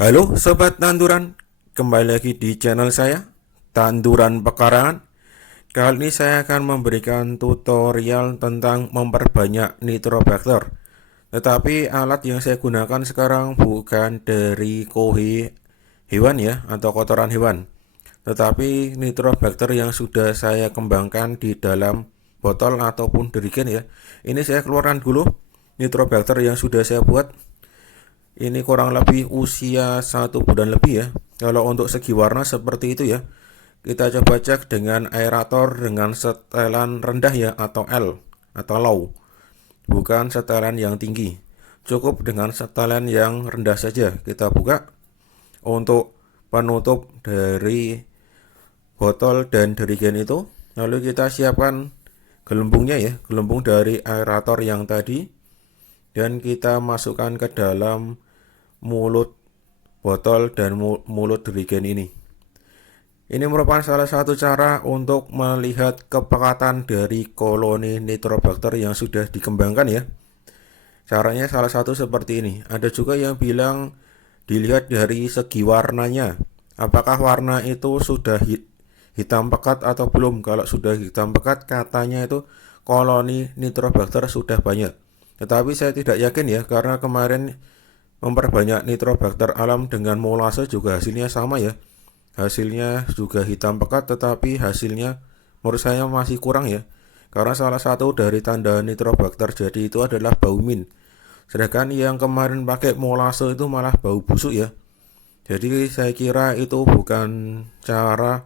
Halo Sobat Tanduran, kembali lagi di channel saya, Tanduran Pekarangan. Kali ini saya akan memberikan tutorial tentang memperbanyak nitrobakter. Tetapi alat yang saya gunakan sekarang bukan dari kohi hewan ya, atau kotoran hewan. Tetapi nitrobakter yang sudah saya kembangkan di dalam botol ataupun jerigen ya. Ini saya keluarkan dulu nitrobakter yang sudah saya buat. Ini kurang lebih usia 1 bulan lebih ya. Kalau untuk segi warna seperti itu ya. Kita coba cek dengan aerator dengan setelan rendah ya, atau L atau low. Bukan setelan yang tinggi. Cukup dengan setelan yang rendah saja. Kita buka untuk penutup dari botol dan jerigen itu. Lalu kita siapkan gelembungnya ya, gelembung dari aerator yang tadi, dan kita masukkan ke dalam mulut botol dan mulut jerigen ini. Ini merupakan salah satu cara untuk melihat kepekatan dari koloni nitrobakter yang sudah dikembangkan ya. Caranya salah satu seperti ini. Ada juga yang bilang dilihat dari segi warnanya. Apakah warna itu sudah hitam pekat atau belum? Kalau sudah hitam pekat, katanya itu koloni nitrobakter sudah banyak. Tetapi saya tidak yakin ya, karena kemarin memperbanyak nitrobakter alam dengan molase juga hasilnya sama ya. Hasilnya juga hitam pekat, tetapi hasilnya menurut saya masih kurang ya. Karena salah satu dari tanda nitrobakter jadi itu adalah bau min. Sedangkan yang kemarin pakai molase itu malah bau busuk ya. Jadi saya kira itu bukan cara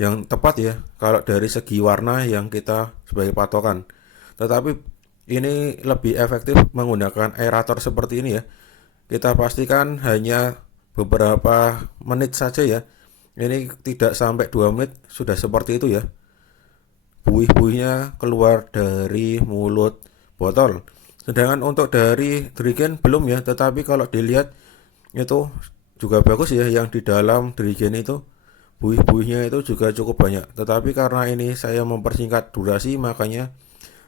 yang tepat ya kalau dari segi warna yang kita sebagai patokan. Tetapi ini lebih efektif menggunakan aerator seperti ini ya. Kita pastikan hanya beberapa menit saja ya. Ini tidak sampai 2 menit sudah seperti itu ya. Buih-buihnya keluar dari mulut botol. Sedangkan untuk dari jerigen belum ya, tetapi kalau dilihat itu juga bagus ya, yang di dalam jerigen itu buih-buihnya itu juga cukup banyak. Tetapi karena ini saya mempersingkat durasi, makanya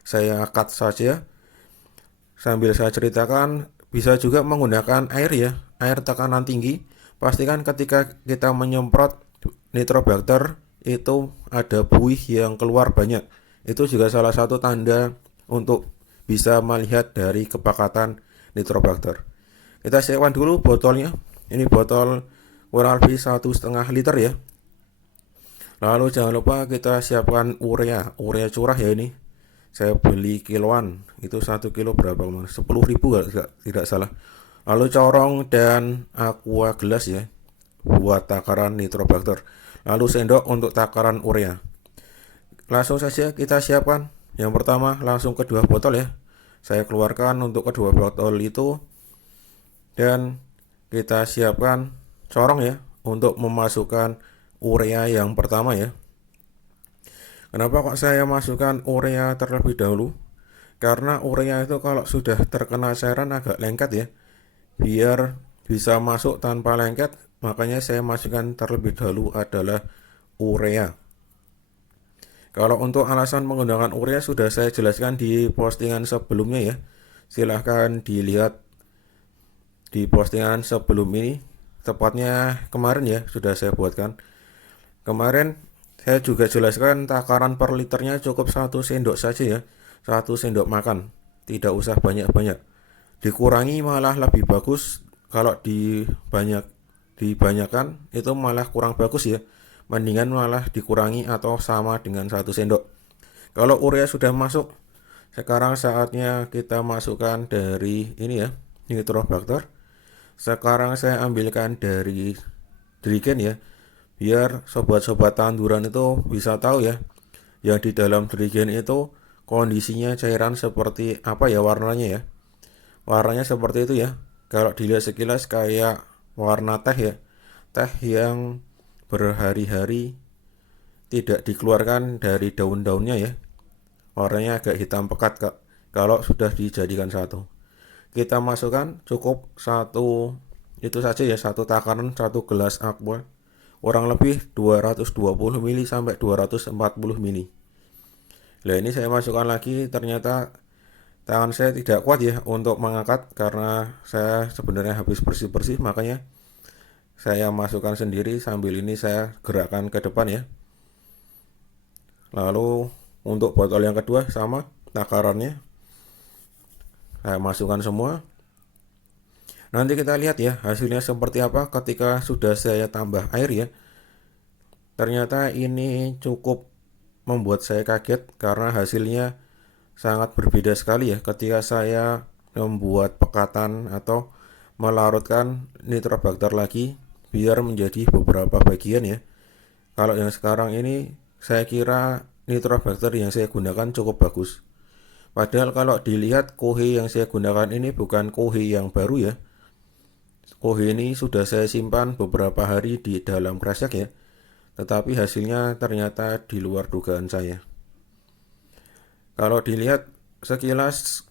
saya cut saja. Sambil saya ceritakan, bisa juga menggunakan air ya, air tekanan tinggi. Pastikan ketika kita menyemprot nitrobakter itu ada buih yang keluar banyak. Itu juga salah satu tanda untuk bisa melihat dari kepekatan nitrobakter. Kita siapkan dulu botolnya. Ini botol kurang lebih 1,5 liter ya. Lalu jangan lupa kita siapkan urea curah ya ini. Saya beli kiloan, itu 1 kilo berapa kemarin? 10.000 tidak salah. Lalu corong dan aqua gelas ya, buat takaran nitrobakter. Lalu sendok untuk takaran urea. Langsung saja kita siapkan. Yang pertama langsung kedua botol ya. Saya keluarkan untuk kedua botol itu, dan kita siapkan corong ya untuk memasukkan urea yang pertama ya. Kenapa kok saya masukkan urea terlebih dahulu? Karena urea itu kalau sudah terkena cairan agak lengket ya. Biar bisa masuk tanpa lengket, makanya saya masukkan terlebih dahulu adalah urea. Kalau untuk alasan menggunakan urea sudah saya jelaskan di postingan sebelumnya ya. Silahkan dilihat di postingan sebelum ini. Tepatnya kemarin ya, sudah saya buatkan. Kemarin saya juga jelaskan takaran per liternya cukup 1 sendok saja ya. 1 sendok makan. Tidak usah banyak-banyak. Dikurangi malah lebih bagus. Kalau dibanyakan itu malah kurang bagus ya. Mendingan malah dikurangi atau sama dengan 1 sendok. Kalau urea sudah masuk, sekarang saatnya kita masukkan dari ini ya, nitrobakter. Sekarang saya ambilkan dari jerigen ya, biar sobat-sobat tanduran itu bisa tahu ya, yang di dalam jerigen itu kondisinya cairan seperti apa ya warnanya ya. Warnanya seperti itu ya. Kalau dilihat sekilas kayak warna teh ya. Teh yang berhari-hari tidak dikeluarkan dari daun-daunnya ya. Warnanya agak hitam pekat kak, kalau sudah dijadikan satu. Kita masukkan cukup satu itu saja ya, satu takaran 1 gelas aqua. Kurang lebih 220 ml sampai 240 ml. Nah ini saya masukkan lagi, ternyata tangan saya tidak kuat ya untuk mengangkat karena saya sebenarnya habis bersih-bersih, makanya saya masukkan sendiri, sambil ini saya gerakkan ke depan ya. Lalu untuk botol yang kedua sama takarannya, saya masukkan semua. Nanti kita lihat ya hasilnya seperti apa ketika sudah saya tambah air ya. Ternyata ini cukup membuat saya kaget karena hasilnya sangat berbeda sekali ya ketika saya membuat pekatan atau melarutkan nitrobakter lagi biar menjadi beberapa bagian ya. Kalau yang sekarang ini saya kira nitrobakter yang saya gunakan cukup bagus. Padahal kalau dilihat kohe yang saya gunakan ini bukan kohe yang baru ya. Kohe ini sudah saya simpan beberapa hari di dalam kresek ya. Tetapi hasilnya ternyata di luar dugaan saya. Kalau dilihat sekilas,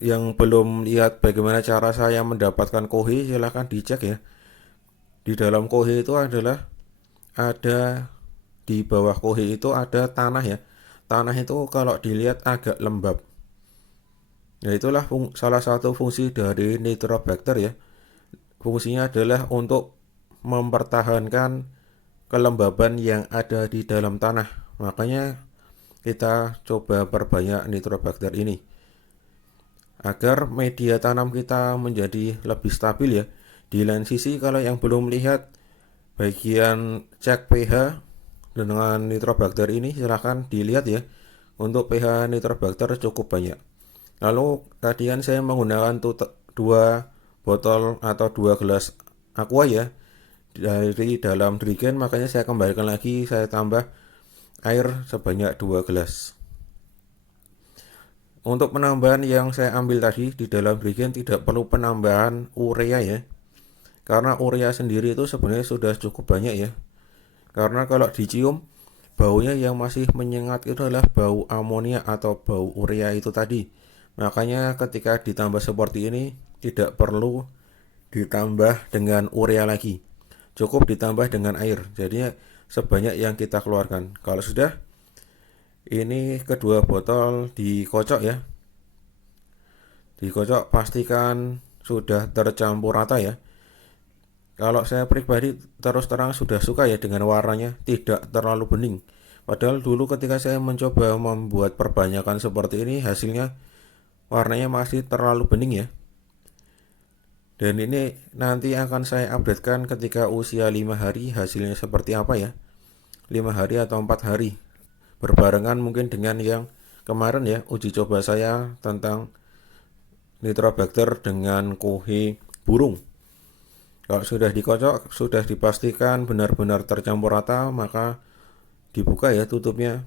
yang belum lihat bagaimana cara saya mendapatkan kohe, silahkan dicek ya. Di dalam kohe itu ada di bawah kohe itu ada tanah ya. Tanah itu kalau dilihat agak lembab. Nah, itulah salah satu fungsi dari nitrobakter ya. Fungsinya adalah untuk mempertahankan kelembaban yang ada di dalam tanah. Makanya kita coba perbanyak nitrobakter ini agar media tanam kita menjadi lebih stabil ya. Di lain sisi, kalau yang belum lihat bagian cek pH dengan nitrobakter ini, silahkan dilihat ya. Untuk pH nitrobakter cukup banyak. Lalu tadi kan saya menggunakan 2 botol atau 2 gelas aqua ya dari dalam dirigen, makanya saya kembalikan lagi, saya tambah air sebanyak 2 gelas. Untuk penambahan yang saya ambil tadi di dalam dirigen tidak perlu penambahan urea ya, karena urea sendiri itu sebenarnya sudah cukup banyak ya. Karena kalau dicium, baunya yang masih menyengat itu adalah bau amonia atau bau urea itu tadi. Makanya ketika ditambah seperti ini tidak perlu ditambah dengan urea lagi, cukup ditambah dengan air. Jadi sebanyak yang kita keluarkan. Kalau sudah, ini kedua botol dikocok ya. Dikocok, pastikan sudah tercampur rata ya. Kalau saya pribadi terus terang sudah suka ya dengan warnanya, tidak terlalu bening. Padahal dulu ketika saya mencoba membuat perbanyakan seperti ini, hasilnya warnanya masih terlalu bening ya. Dan ini nanti akan saya updatekan ketika usia 5 hari hasilnya seperti apa ya. 5 hari atau 4 hari. Berbarengan mungkin dengan yang kemarin ya, uji coba saya tentang nitrobakter dengan kohe burung. Kalau sudah dikocok, sudah dipastikan benar-benar tercampur rata, maka dibuka ya tutupnya.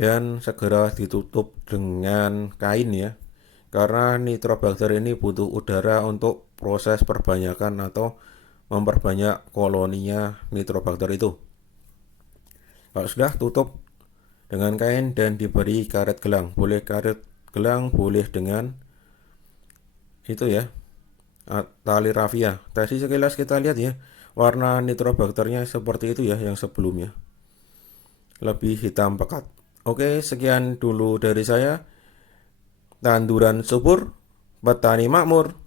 Dan segera ditutup dengan kain ya. Karena nitrobakter ini butuh udara untuk proses perbanyakan atau memperbanyak koloninya nitrobakter itu. Kalau sudah, tutup dengan kain dan diberi karet gelang. Boleh karet gelang, boleh dengan itu ya, tali rafia. Tadi sekilas kita lihat ya, warna nitrobakternya seperti itu ya, yang sebelumnya lebih hitam pekat. Oke, sekian dulu dari saya. Tanduran subur, petani makmur.